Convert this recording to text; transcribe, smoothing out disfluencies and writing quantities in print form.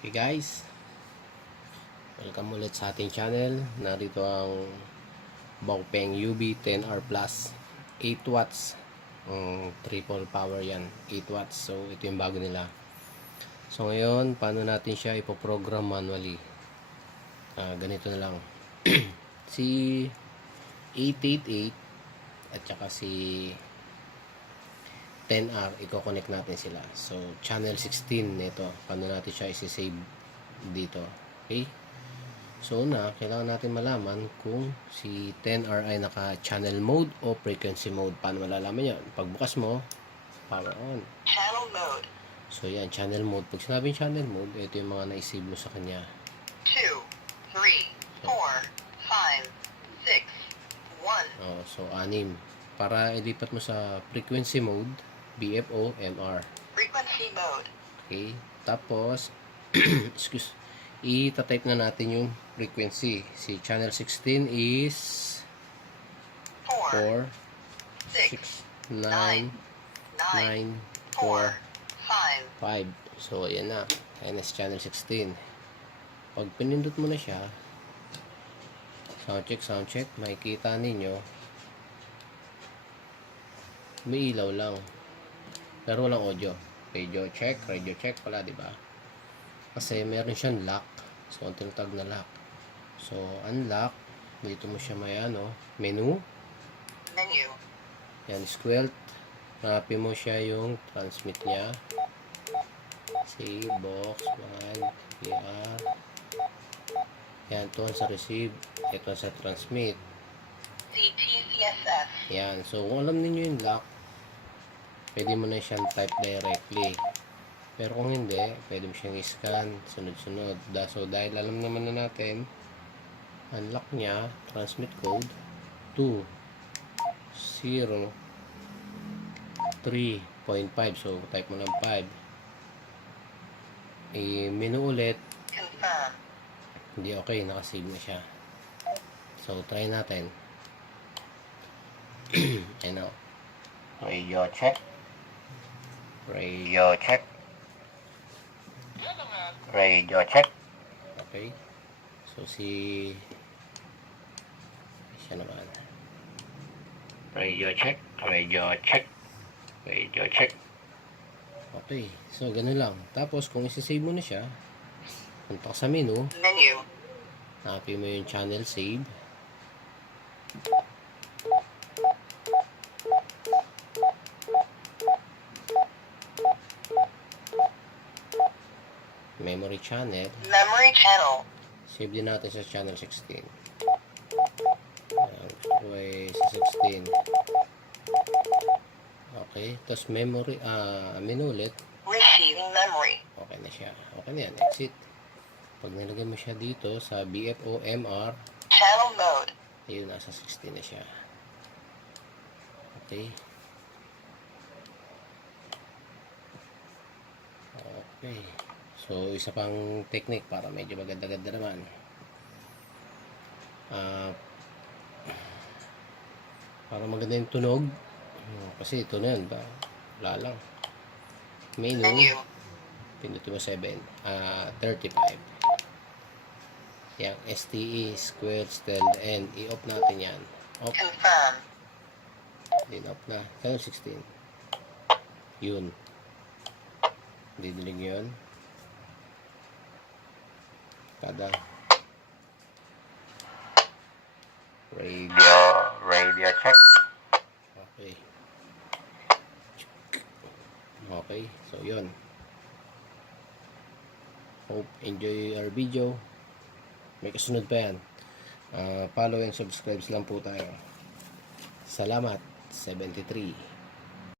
Hey guys, welcome ulit sa ating channel. Narito ang Baopeng UB 10R Plus 8 watts, triple power yan, 8 watts. So ito yung bago nila. So ngayon, paano natin siya ipoprogram manually? Ganito na lang. Si 888 at saka si 10R, i-connect natin sila. So, channel 16 nito. Paano natin siya isi-save dito. Okay? So, kailangan natin malaman kung si 10R ay naka-channel mode o frequency mode. Paano malalaman yan? Pagbukas mo, power on. Channel mode. So, yan, channel mode. Pag sinabing channel mode, ito yung mga na-save mo sa kanya. 2, 3, 4, 5, 6, 1. So, 6. Para ilipat mo sa frequency mode, BFO, MR. Frequency mode. Okay. Tapos, i-type na natin yung frequency. Si channel 16 is 4, 6, 9, 9, 4, 5. So, ayan na. Ayan na si channel 16. Pag pinindot mo na siya, sound check, makikita ninyo, may ilaw lang. Pero walang audio. Radio check pala, di ba? Kasi meron siyang lock. So, ang tinatawag na lock. So, unlock. Dito mo siya may menu. Yan, square. Hanapin mo siya yung transmit niya. Si box 1, PR. Yan, ito sa receive. Ito sa transmit. CTCSS. Yan. So, kung alam niyo yung lock, pwede mo na siyang type directly. Pero kung hindi, pwede mo siyang i-scan sunod-sunod. So, dahil alam naman na natin, unlock niya, transmit code 2 0 3.5. So, type mo ng 5. I-menu ulit. Confirm. Hindi okay, nakasave na siya. So, try natin. Ayan o. Radio check. Okay. So, siya naman. Radio check. Okay. So, ganun lang. Tapos, kung isi-save mo na siya, punta ka sa menu. Hanapin mo yung channel save. Memory channel. Save din natin sa channel 16. Gusto ko ay sa 16. Okay. Tapos memory, menu ulit. Receiving memory. Okay na siya. Okay na yan. Exit. Pag nilagay mo siya dito sa BFO, MR. Channel mode. Ayun, nasa 16 na siya. Okay. Okay. So, isa pang technique para medyo maganda-ganda naman. Para maganda yung tunog. Kasi ito na yun. Wala lang. Menu. Pinutin mo 7. 35. Yang STE, square, still, and i-off natin yan. Off. Confirm. Din off na. Channel 16. Yun. Didilig yun. Kada radio check. Okay. Okay, so yun. Hope enjoy our video. May kasunod pa yan. Follow and subscribe lang po tayo. Salamat. 73.